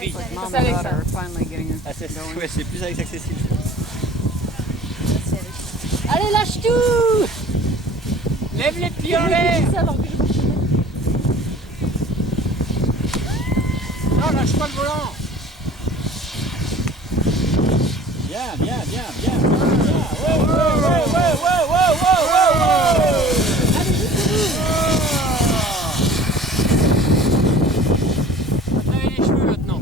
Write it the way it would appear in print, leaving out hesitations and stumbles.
gris. Mom and daughter are finally getting Ah, c'est going. ouais, c'est plus accessible. Allez, lâche tout! Lève les pieds en l'air! Non, lâche pas le volant! Bien, bien, bien, bien! Ouais, ouais, ouais, ouais, ouais, ouais, ouais, ouais! On va travailler les cheveux maintenant!